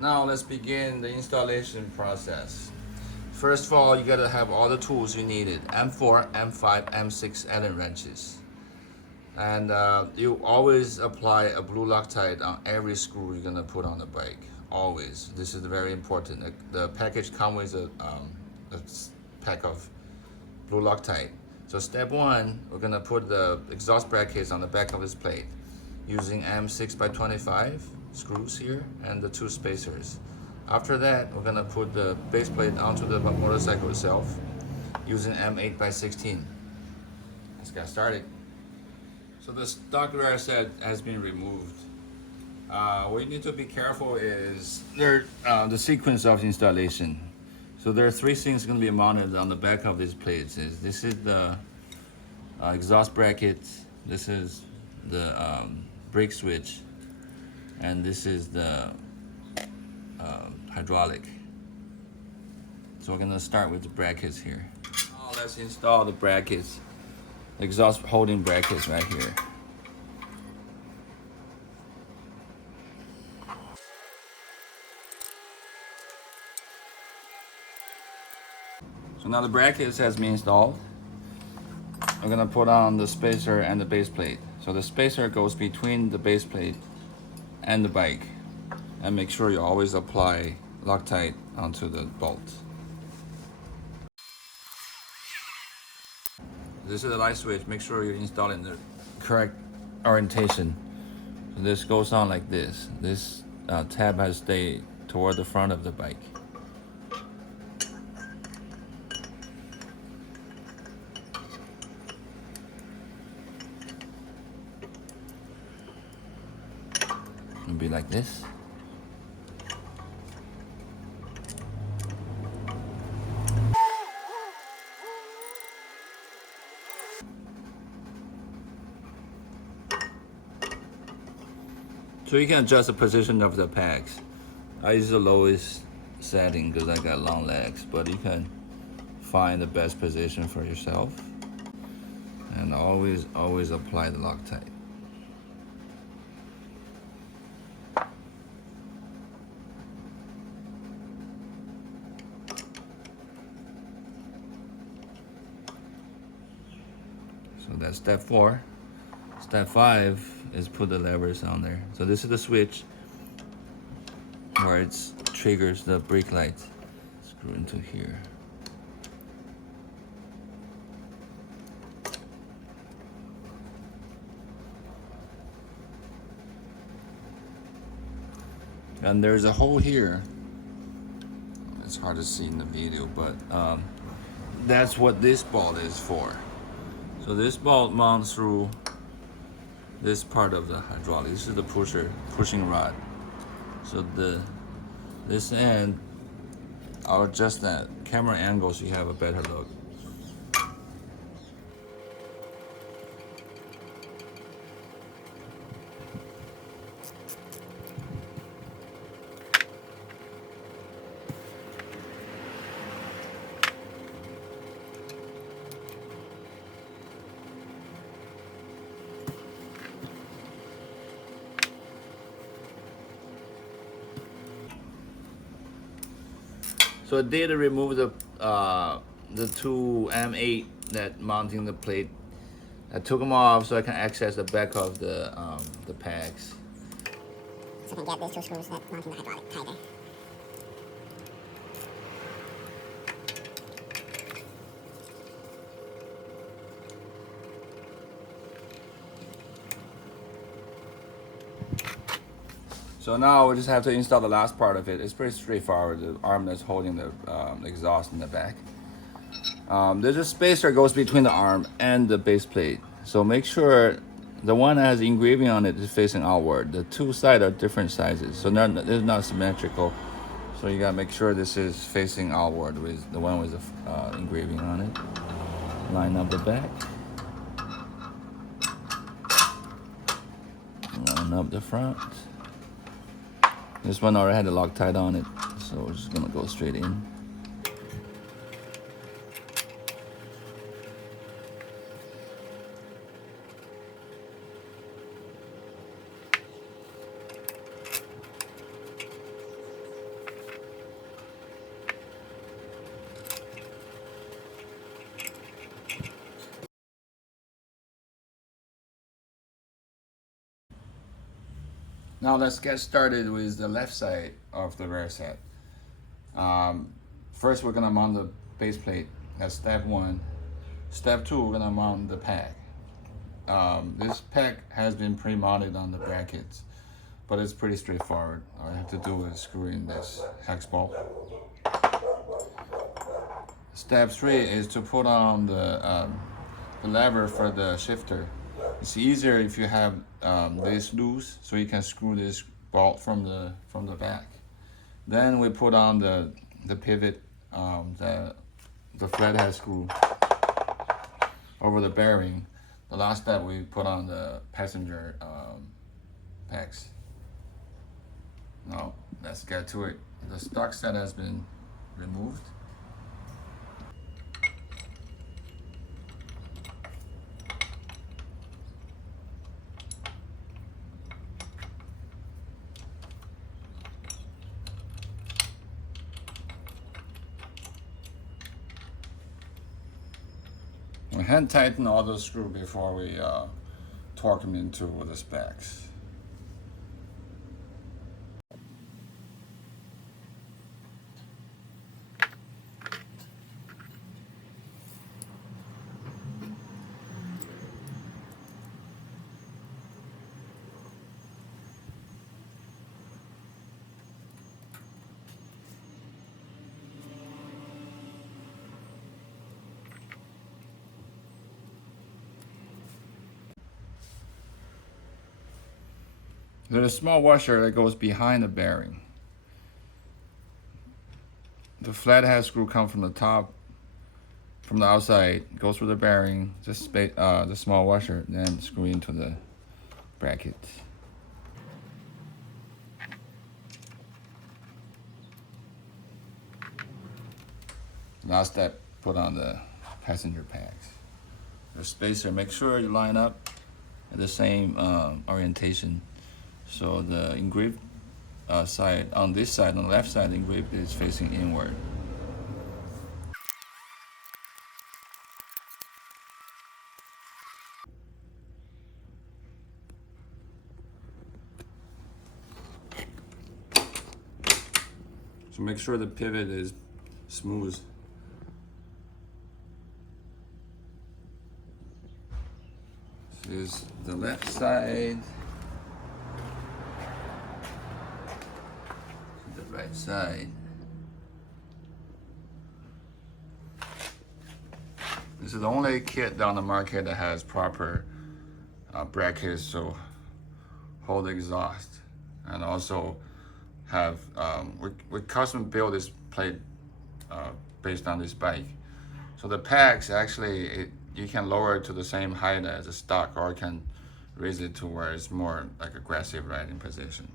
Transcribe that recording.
Now let's begin the installation process. First of all, you gotta have all the tools you needed: M4, M5, M6 Allen wrenches. And you always apply a blue Loctite on every screw you're gonna put on the bike. Always. This is very important. The package comes with a pack of blue Loctite. So step one, we're gonna put the exhaust brackets on the back of this plate using M6x25 screws here and the two spacers. After that, we're gonna put the base plate onto the motorcycle itself using M8x16. Let's get started. So the stock rearset has been removed. What you need to be careful is the sequence of installation. So there are three things going to be mounted on the back of these plates. This is the exhaust bracket, this is the brake switch, and this is the hydraulic. So we're going to start with the brackets here. Now let's install the brackets, exhaust holding brackets right here. So now the brackets has been installed. I'm gonna put on the spacer and the base plate. So the spacer goes between the base plate and the bike. And make sure you always apply Loctite onto the bolt. This is the light switch. Make sure you install it in the correct orientation. So this goes on like this. This tab has to stay toward the front of the bike. It'll be like this. So you can adjust the position of the pegs. I use the lowest setting because I got long legs, but you can find the best position for yourself. And always apply the Loctite. So that's step 4. Step 5 is put the levers on there. So this is the switch where it triggers the brake light. Screw into here. And there's a hole here. It's hard to see in the video, but that's what this bolt is for. So this bolt mounts through this part of the hydraulic. This is the pushing rod. So this end, I'll adjust that camera angle so you have a better look. So I did remove the two M8 that mounting the plate. I took them off so I can access the back of the pegs. So I can get these two screws that mounting the hydraulic tighter. So now we just have to install the last part of it. It's pretty straightforward. The arm that's holding the exhaust in the back. There's a spacer that goes between the arm and the base plate. So make sure the one that has engraving on it is facing outward. The two sides are different sizes, so it's not symmetrical. So you gotta make sure this is facing outward with the one with the engraving on it. Line up the back. Line up the front. This one already had the Loctite on it, so we're just gonna go straight in. Now let's get started with the left side of the rear set. First we're gonna mount the base plate. That's step one. Step two, we're gonna mount the peg. This peg has been pre-mounted on the brackets, but it's pretty straightforward. All I have to do is screw in this hex bolt. Step three is to put on the lever for the shifter. It's easier if you have this loose, so you can screw this bolt from the back. Then we put on the pivot, the flathead screw over the bearing. The last step, we put on the passenger pegs. Now let's get to it. The stock set has been removed. We hand tighten all those screws before we torque them into the specs. There's a small washer that goes behind the bearing. The flathead screw comes from the top, from the outside, goes through the bearing, just the small washer, then screw into the bracket. Last step, put on the passenger pegs. The spacer, make sure you line up at the same orientation. So the engrave side, on this side, on the left side, the engrave is facing inward. So make sure the pivot is smooth. This is the left side. Right side. This is the only kit on the market that has proper brackets to hold the exhaust, and also have we custom build this plate based on this bike. So the pegs actually you can lower it to the same height as the stock, or you can raise it to where it's more like aggressive riding position.